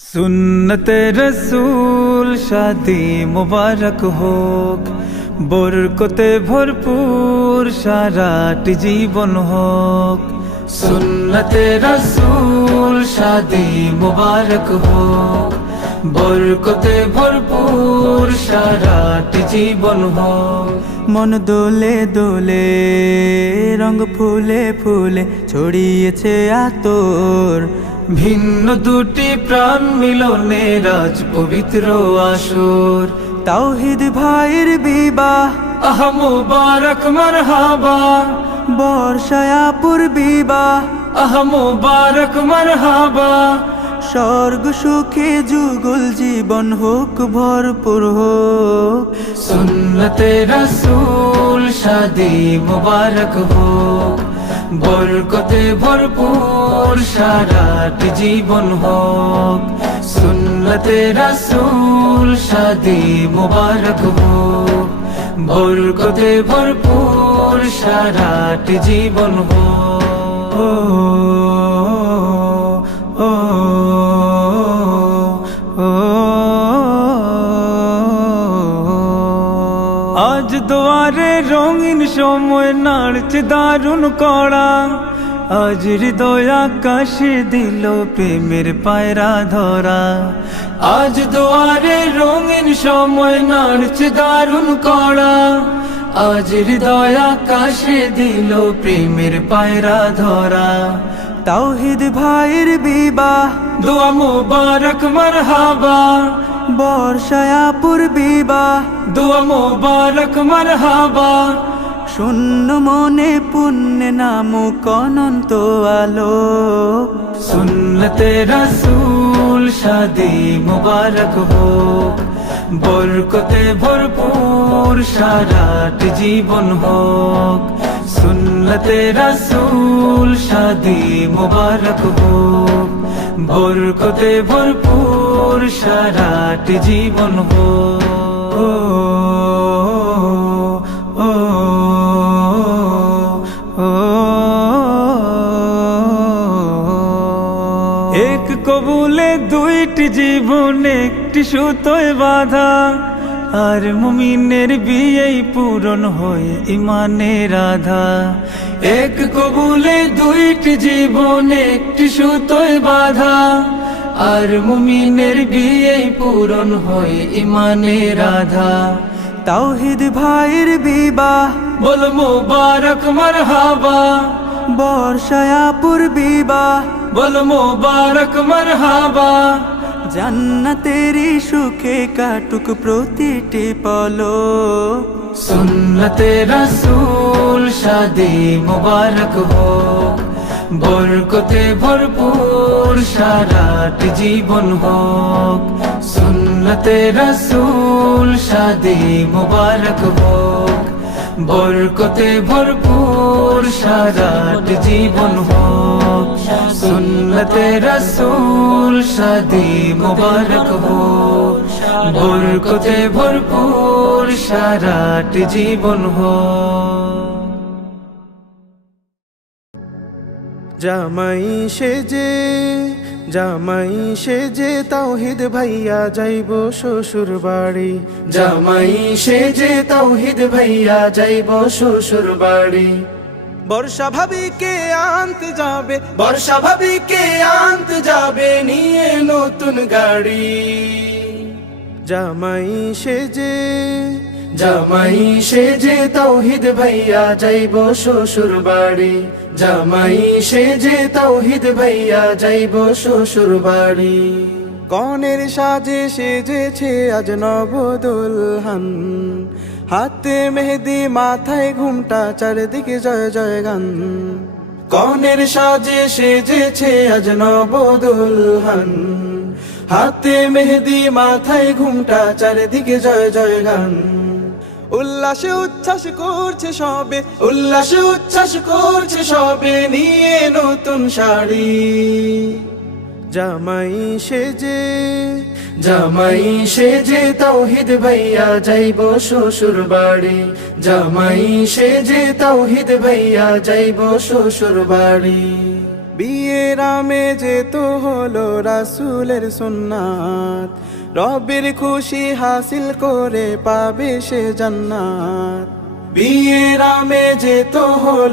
सुन्नते रसूल शादी मुबारक होक, बरकते भरपूर साराटी जीवन होक। सुन्नते रसूल शादी मुबारक होक, बरकते भरपूर साराटी जीवन होक। मन दोले दोले रंग फुले फुले ছড়িয়েছে আতর, ভিন্ন দুটি প্রাণ মিলনে রাজ পবিত্র আসর। তাওহীদ ভাইয়ের বিবাহ আহ মুবারক মারহাবা, বর্ষায়াপুর বিবাহ আহ মুবারক মারহাবা। স্বর্গ সুখে যুগল জীবন হোক ভরপুর হোক। সুন্নতে রাসূল শাদি মুবারক হোক, বরকতে ভরপুর সারাটি জীবন হোক। সুন্নতে রাসূল শাদি মুবারক হোক, বরকতে ভরপুর সারাটি জীবন হোক। আজ দুয়ারে রঙিন সময় নাড়ছে দারুণ কড়া, আজ হৃদয় আকাশে দিল প্রেমের পায়রা ধরা। আজ দুয়ারে রঙিন সময় নাড়ছে দারুণ কড়া, আজ হৃদয় আকাশে দিল প্রেমের পায়রা ধরা। তাওহীদ ভাইয়ের বিবাহ দোয়া মুবারক মারহাবা, বর্ষায়াপুর বিবাহ দোয়া মুবারক মারহাবা। শূন্য মনে পুণ্যে নামুক অনন্ত আলো। সুন্নতে রাসূল শাদি মুবারক হোক, বরকতে ভরপুর সারাটি জীবন হোক। সুন্নতে রাসূল শাদি মুবারক হোক, বরকতে ভরপুর সারাটি জীবন হোক। এক কবুলে দুইটি জীবন একটি সুতোয় বাঁধা, আর মুমিনের বিয়েই পূরণ হয় ইমানের আধা। এক কবুলে দুইটি জীবন একটি সুতোয় বাঁধা, আর মুমিনের বিয়েই পূরণ হয় ইমানের আধা। তাওহীদ ভাইয়ের বিবাহ বল মুবারক মারহাবা, বর্ষায়াপুর বিবাহ বল মুবারক মারহাবা। জান্নাতেরই সুখে কাটুক প্রতিটি পলক। সুন্নতে রাসূল শাদি মুবারক হোক, বরকতে ভরপুর সারাটি জীবন হোক। সুন্নতে রাসূল শাদি মুবারক হোক, বরকতে ভরপুর সারাটি জীবন হোক। সুন্নতে রাসূল শাদি মুবারক হোক, বরকতে ভরপুর সারাটি জীবন হোক। জামাই সেজে তাওহীদ ভাইয়া যাইব শ্বশুর বাড়ি। জামাই সেজে তাওহীদ ভাইয়া যাইব শ্বশুর বাড়ি। বর্ষা ভাবিকে আনতে যাবে নিয়ে নতুন গাড়ি। জামাই সেজে তাওহীদ ভাইয়া যাইব শ্বশুর বাড়ি। জামাই সেজে তাওহীদ ভাইয়া যাইব শ্বশুর বাড়ি। কনের সাজে সেজেছে আজ নবদুলহান, হাতে মেহেদি মাথায় ঘুমটা চারিদিকে জয় জয় গান। কনের সাজে সেজেছে আজ নবদুলহান, হাতে মেহেদি মাথায় ঘুমটা চারিদিকে জয় জয় গান। উল্লাসে উচ্ছ্বাস করছে সবে নিয়ে নতুন শাড়ি। জামাই সেজে তাওহীদ ভাইয়া যাইব শ্বশুর বাড়ি। জামাই সেজে তাওহীদ ভাইয়া যাইব শ্বশুর বাড়ি। বিয়ের আমেজে তো হলো রাসূলের সুন্নাত, রবের খুশি হাসিল করে পাবে সে জান্নাত। বিয়ের আমেজে তো হলো